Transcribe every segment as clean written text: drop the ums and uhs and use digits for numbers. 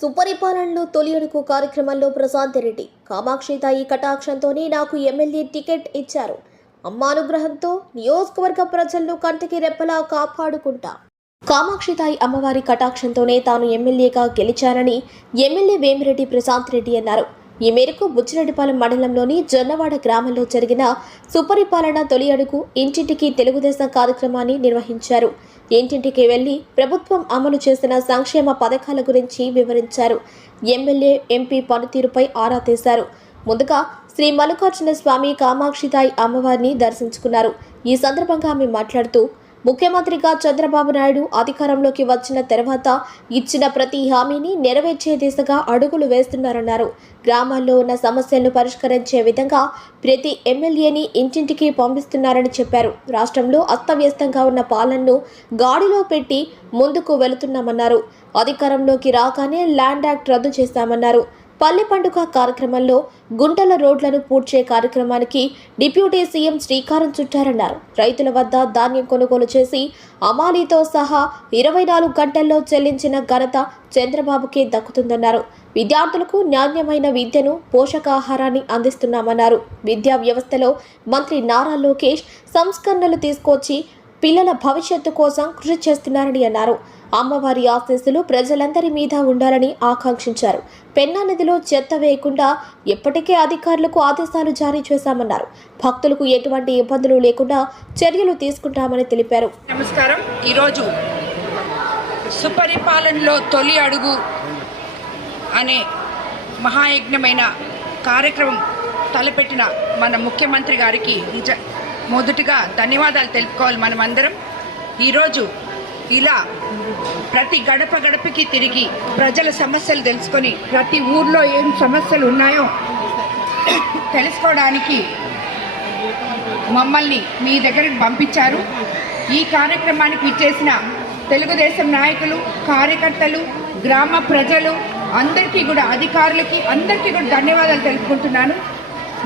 సుపరిపాలనలో తొలి అడుగు కార్యక్రమంలో ప్రశాంత్ రెడ్డి కామాక్షితాయి కటాక్షంతోనే నాకు ఎమ్మెల్యే టికెట్ ఇచ్చారు. అమ్మ అనుగ్రహంతో నియోజకవర్గ ప్రజలను కంటికి రెప్పలా కాపాడుకుంటా. కామాక్షితాయి అమ్మవారి కటాక్షంతోనే తాను ఎమ్మెల్యేగా గెలిచానని ఎమ్మెల్యే వేమిరెడ్డి ప్రశాంత్ రెడ్డి అన్నారు. ఈ మేరకు బుచ్చిరెడ్డిపాలెం మండలంలోని జొన్నవాడ గ్రామంలో జరిగిన సుపరిపాలన తొలి అడుగు ఇంటింటికి తెలుగుదేశం కార్యక్రమాన్ని నిర్వహించారు. ఇంటింటికి వెళ్లి ప్రభుత్వం అమలు చేసిన సంక్షేమ పథకాల గురించి వివరించారు. ఎమ్మెల్యే ఎంపీ పనితీరుపై ఆరా తీశారు. ముందుగా శ్రీ మల్లికార్జున స్వామి కామాక్షితాయి అమ్మవారిని దర్శించుకున్నారు. ఈ సందర్భంగా ఆమె మాట్లాడుతూ ముఖ్యమంత్రిగా చంద్రబాబు నాయుడు అధికారంలోకి వచ్చిన తర్వాత ఇచ్చిన ప్రతి హామీని నెరవేర్చే దిశగా అడుగులు వేస్తున్నారన్నారు. గ్రామాల్లో ఉన్న సమస్యలను పరిష్కరించే విధంగా ప్రతి ఎమ్మెల్యేని ఇంటింటికి పంపిస్తున్నారని చెప్పారు. రాష్ట్రంలో అస్తవ్యస్తంగా ఉన్న పాలనను గాడిలో పెట్టి ముందుకు వెళుతున్నామన్నారు. అధికారంలోకి రాగానే ల్యాండ్ యాక్ట్ రద్దు చేస్తామన్నారు. పల్లె పండుగ కార్యక్రమంలో గుంటల రోడ్లను పూడ్చే కార్యక్రమానికి డిప్యూటీ సీఎం శ్రీకారం చుట్టారన్నారు. రైతుల వద్ద ధాన్యం కొనుగోలు చేసి అమాలీతో సహా 24 గంటల్లో చెల్లించిన ఘనత చంద్రబాబుకే దక్కుతుందన్నారు. విద్యార్థులకు నాణ్యమైన విద్యను, పోషకాహారాన్ని అందిస్తున్నామన్నారు. విద్యా వ్యవస్థలో మంత్రి నారా లోకేష్ సంస్కరణలు తీసుకొచ్చి పిల్లల భవిష్యత్తు కోసం కృషి చేస్తున్నారని అన్నారు. అమ్మవారి ఆశీస్సులు ప్రజలందరి మీద ఉండాలని ఆకాంక్షించారు. పెన్నా నదిలో చెత్త వేయకుండా ఎప్పటికే అధికారులకు ఆదేశాలు జారీ చేశామన్నారు. భక్తులకు ఎటువంటి ఇబ్బందులు లేకుండా చర్యలు తీసుకుంటామని తెలిపారు. నమస్కారం. ఈరోజు సుపరిపాలనలో తొలి అడుగు అనే మహాయజ్ఞమైన కార్యక్రమం తలపెట్టిన మన ముఖ్యమంత్రి గారికి మొదటిగా ధన్యవాదాలు తెలుపుకోవాలి. మనమందరం ఈరోజు ఇలా ప్రతి గడప గడపకి తిరిగి ప్రజల సమస్యలు తెలుసుకొని ప్రతి ఊర్లో ఏం సమస్యలు ఉన్నాయో తెలుసుకోవడానికి మమ్మల్ని మీ దగ్గరికి పంపించారు. ఈ కార్యక్రమానికి విచ్చేసిన తెలుగుదేశం నాయకులు, కార్యకర్తలు, గ్రామ ప్రజలు అందరికీ కూడా, అధికారులకి అందరికీ కూడా ధన్యవాదాలు తెలుపుకుంటున్నాను.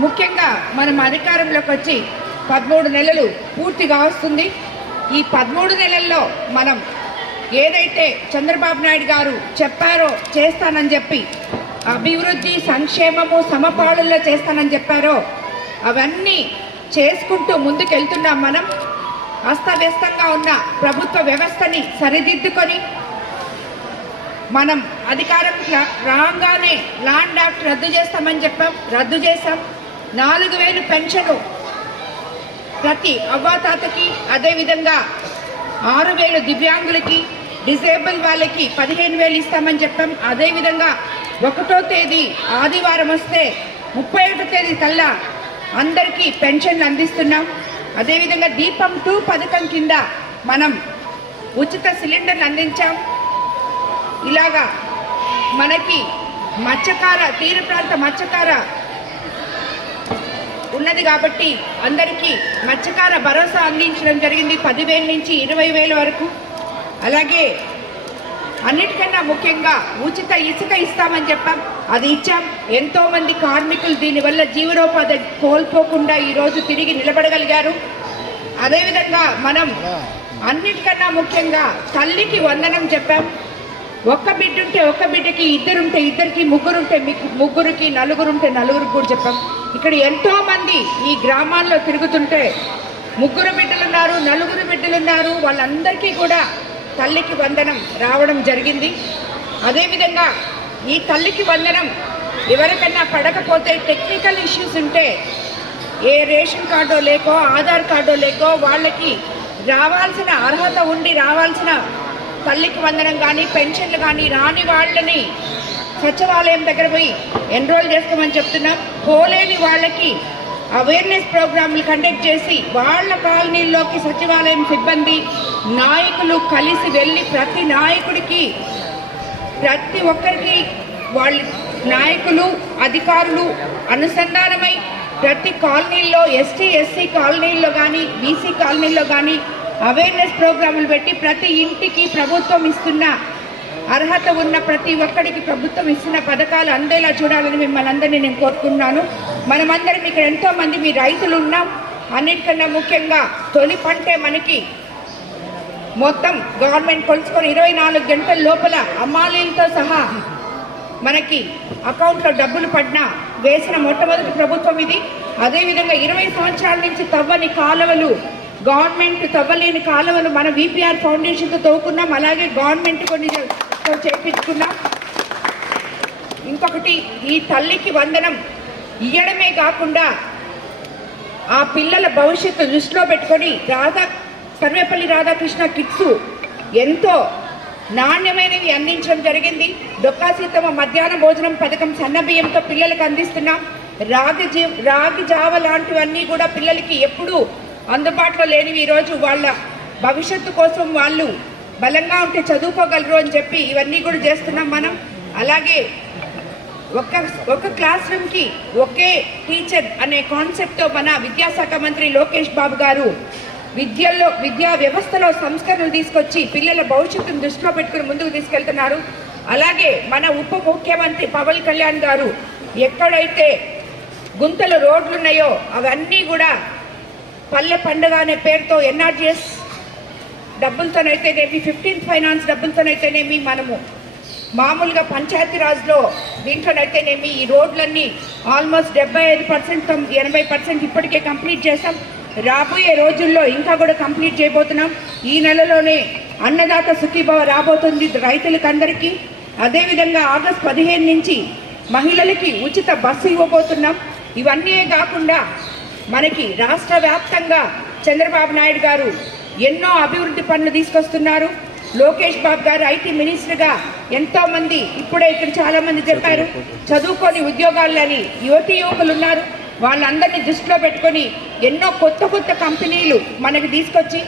ముఖ్యంగా మనం అధికారంలోకి వచ్చి 13 నెలలు పూర్తిగా వస్తుంది. ఈ 13 నెలల్లో మనం ఏదైతే చంద్రబాబు నాయుడు గారు చెప్పారో చేస్తానని చెప్పి, అభివృద్ధి, సంక్షేమము సమపాళల్లో చేస్తానని చెప్పారో అవన్నీ చేసుకుంటూ ముందుకెళ్తున్నాం. మనం అస్తవ్యస్తంగా ఉన్న ప్రభుత్వ వ్యవస్థని సరిదిద్దుకొని మనం అధికారం రాగానే ల్యాండ్ యాక్ట్ రద్దు చేస్తామని చెప్పాం, రద్దు చేశాం. 4000 పెన్షన్ ప్రతి అవ్వాతాతకి, అదేవిధంగా 6000 దివ్యాంగులకి, డిజేబుల్ వాళ్ళకి 15,000 ఇస్తామని చెప్పాం. అదేవిధంగా 1వ తేదీ ఆదివారం వస్తే 31వ తేదీ కల్లా అందరికీ పెన్షన్లు అందిస్తున్నాం. అదేవిధంగా దీపం 2 పథకం కింద మనం ఉచిత సిలిండర్లు అందించాం. ఇలాగా మనకి మత్స్యకార, తీర ప్రాంత మత్స్యకార ఉన్నది కాబట్టి అందరికీ మత్స్యకార భరోసా అందించడం జరిగింది, 10,000 నుంచి 20,000 వరకు. అలాగే అన్నిటికన్నా ముఖ్యంగా ఉచిత ఇసుక ఇస్తామని చెప్పాం, అది ఇచ్చాం. ఎంతోమంది కార్మికులు దీనివల్ల జీవనోపాధి కోల్పోకుండా ఈరోజు తిరిగి నిలబడగలిగారు. అదేవిధంగా మనం అన్నిటికన్నా ముఖ్యంగా తల్లికి వందనం చెప్పాం. ఒక్క బిడ్డ ఉంటే ఒక్క బిడ్డకి, ఇద్దరుంటే ఇద్దరికి, ముగ్గురుంటే ముగ్గురికి, నలుగురుంటే నలుగురికి కూడా చెప్పాం. ఇక్కడ ఎంతోమంది ఈ గ్రామాల్లో తిరుగుతుంటే 3 బిడ్డలున్నారు, 4 బిడ్డలున్నారు, వాళ్ళందరికీ కూడా తల్లికి వందనం రావడం జరిగింది. అదేవిధంగా ఈ తల్లికి వందనం ఎవరికన్నా పడకపోతే, టెక్నికల్ ఇష్యూస్ ఉంటే, ఏ రేషన్ కార్డో లేకో, ఆధార్ కార్డో లేకో వాళ్ళకి రావాల్సిన అర్హత ఉండి రావాల్సిన తల్లికి వందనం కానీ, పెన్షన్లు కానీ రాని వాళ్ళని సచివాలయం దగ్గర పోయి ఎన్రోల్ చేసుకోమని చెప్తున్నాం. పోలేని వాళ్ళకి అవేర్నెస్ ప్రోగ్రాంలు కండక్ట్ చేసి వాళ్ళ కాలనీల్లోకి సచివాలయం సిబ్బంది, నాయకులు కలిసి వెళ్ళి ప్రతి నాయకుడికి, ప్రతి ఒక్కరికి వాళ్ళ నాయకులు, అధికారులు అనుసంధానమై ప్రతి కాలనీల్లో, ఎస్టీ ఎస్సీ కాలనీల్లో కానీ, బీసీ కాలనీల్లో కానీ అవేర్నెస్ ప్రోగ్రాములు పెట్టి ప్రతి ఇంటికి ప్రభుత్వం ఇస్తున్న, అర్హత ఉన్న ప్రతి ఒక్కడికి ప్రభుత్వం ఇస్తున్న పథకాలు అందేలా చూడాలని మిమ్మల్ని అందరినీ నేను కోరుకున్నాను. మనమందరం ఇక్కడ ఎంతోమంది మీ రైతులు ఉన్నాం. అన్నిటికన్నా ముఖ్యంగా తొలి పంటే మనకి మొత్తం గవర్నమెంట్ కొలుచుకొని 24 గంటల లోపల అమ్మాలీలతో సహా మనకి అకౌంట్లో డబ్బులు పడినా వేసిన మొట్టమొదటి ప్రభుత్వం ఇది. అదేవిధంగా 20 సంవత్సరాల నుంచి తవ్వని కాలువలు, గవర్నమెంట్ తవ్వలేని కాలువలు మన విపిఆర్ ఫౌండేషన్తో తవ్వుకున్నాం. అలాగే గవర్నమెంట్ కొన్ని చేయించుకున్నాం. ఇంకొకటి, ఈ తల్లికి వందనం ఇయ్యడమే కాకుండా ఆ పిల్లల భవిష్యత్తు దృష్టిలో పెట్టుకొని సర్వేపల్లి రాధాకృష్ణ కిట్స్ ఎంతో నాణ్యమైనవి అందించడం జరిగింది. డొక్కా సీతమ్మ మధ్యాహ్న భోజనం పథకం సన్న బియ్యంతో పిల్లలకు అందిస్తున్నాం. రాగి జావ లాంటివన్నీ కూడా పిల్లలకి ఎప్పుడూ అందుబాటులో లేనివి ఈరోజు వాళ్ళ భవిష్యత్తు కోసం వాళ్ళు బలంగా ఉంటే చదువుకోగలరు అని చెప్పి ఇవన్నీ కూడా చేస్తున్నాం మనం. అలాగే ఒక క్లాస్ రూమ్కి ఒకే టీచర్ అనే కాన్సెప్ట్తో మన విద్యాశాఖ మంత్రి లోకేష్ బాబు గారు విద్యా వ్యవస్థలో సంస్కరణలు తీసుకొచ్చి పిల్లల భవిష్యత్తును దృష్టిలో పెట్టుకుని ముందుకు తీసుకెళ్తున్నారు. అలాగే మన ఉప ముఖ్యమంత్రి పవన్ కళ్యాణ్ గారు ఎక్కడైతే గుంతలు రోడ్లు ఉన్నాయో అవన్నీ కూడా పల్లె పండుగ అనే పేరుతో ఎన్ఆర్జీఎస్ డబ్బులతోనైతేనేమి, 15th ఫైనాన్స్ డబ్బులతోనైతేనేమి, మనము మామూలుగా పంచాయతీరాజ్లో దీంట్లోనైతేనేమి ఈ రోడ్లన్నీ ఆల్మోస్ట్ 75%, 80% ఇప్పటికే కంప్లీట్ చేసాం. రాబోయే రోజుల్లో ఇంకా కూడా కంప్లీట్ చేయబోతున్నాం. ఈ నెలలోనే అన్నదాత సుఖీభవ రాబోతుంది రైతులకు అందరికీ. అదేవిధంగా ఆగస్టు 15 నుంచి మహిళలకి ఉచిత బస్సు ఇవ్వబోతున్నాం. ఇవన్నీ కాకుండా మనకి రాష్ట్ర వ్యాప్తంగా చంద్రబాబు నాయుడు గారు ఎన్నో అభివృద్ధి పనులు తీసుకొస్తున్నారు. లోకేష్ బాబు గారు ఐటీ మినిస్టర్గా ఎంతోమంది, ఇప్పుడే ఇక్కడ చాలామంది చెప్పారు, చదువుకొని ఉద్యోగాలని యువకులు ఉన్నారు. వాళ్ళందరినీ దృష్టిలో పెట్టుకొని ఎన్నో కొత్త కంపెనీలు మనకి తీసుకొచ్చి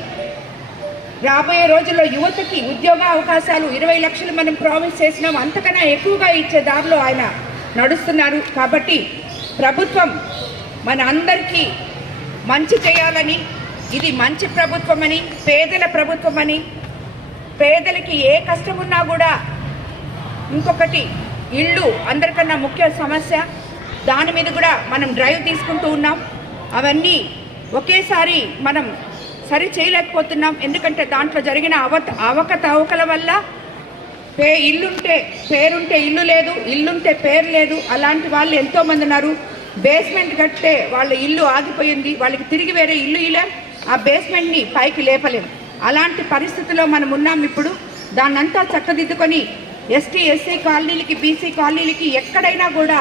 రాబోయే రోజుల్లో యువతకి ఉద్యోగ అవకాశాలు 20 లక్షలు మనం ప్రామిస్ చేసినాం. అంతకన్నా ఎక్కువగా ఇచ్చే దారిలో ఆయన నడుస్తున్నారు. కాబట్టి ప్రభుత్వం మన అందరికీ మంచి చేయాలని, ఇది మంచి ప్రభుత్వం అని, పేదల ప్రభుత్వం అని, పేదలకి ఏ కష్టం ఉన్నా కూడా, ఇంకొకటి ఇళ్ళు అందరికన్నా ముఖ్య సమస్య, దాని మీద కూడా మనం డ్రైవ్ తీసుకుంటూ ఉన్నాం. అవన్నీ ఒకేసారి మనం సరి చేయలేకపోతున్నాం. ఎందుకంటే దాంట్లో జరిగిన అవకతవకల వల్ల పేరుంటే ఇల్లు లేదు, ఇల్లుంటే పేరు లేదు. అలాంటి వాళ్ళు ఎంతోమంది ఉన్నారు. బేస్మెంట్ కట్టే వాళ్ళ ఇల్లు ఆగిపోయింది, వాళ్ళకి తిరిగి వేరే ఇల్లు ఇలాం, ఆ బేస్మెంట్ని పైకి లేపలేం. అలాంటి పరిస్థితిలో మనం ఉన్నాం ఇప్పుడు. దాన్నంతా చక్కదిద్దుకొని ఎస్టీ ఎస్సీ కాలనీలకి, బీసీ కాలనీలకి ఎక్కడైనా కూడా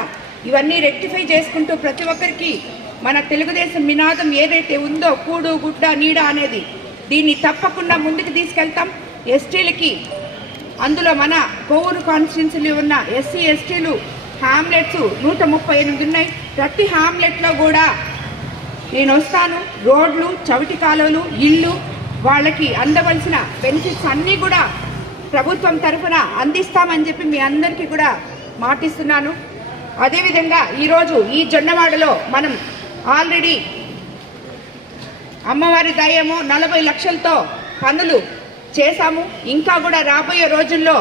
ఇవన్నీ రెక్టిఫై చేసుకుంటూ ప్రతి ఒక్కరికి మన తెలుగుదేశం నినాదం ఏదైతే ఉందో, కూడు గుడ్డ నీడ అనేది, దీన్ని తప్పకుండా ముందుకు తీసుకెళ్తాం. ఎస్టీలకి అందులో మన కోవూరు కాన్స్టిట్యున్సీలో ఉన్న ఎస్సీ ఎస్టీలు హ్యామ్లెట్స్ 138 ఉన్నాయి. ప్రతి హ్యామ్లెట్లో కూడా నేను వస్తాను. రోడ్లు, చవిటి కాలువలు, ఇళ్ళు, వాళ్ళకి అందవలసిన బెనిఫిట్స్ అన్నీ కూడా ప్రభుత్వం తరఫున అందిస్తామని చెప్పి మీ అందరికీ కూడా మాటిస్తున్నాను. అదేవిధంగా ఈరోజు ఈ జొన్నవాడలో మనం ఆల్రెడీ అమ్మవారి దయము 40 లక్షలతో పనులు చేశాము. ఇంకా కూడా రాబోయే రోజుల్లో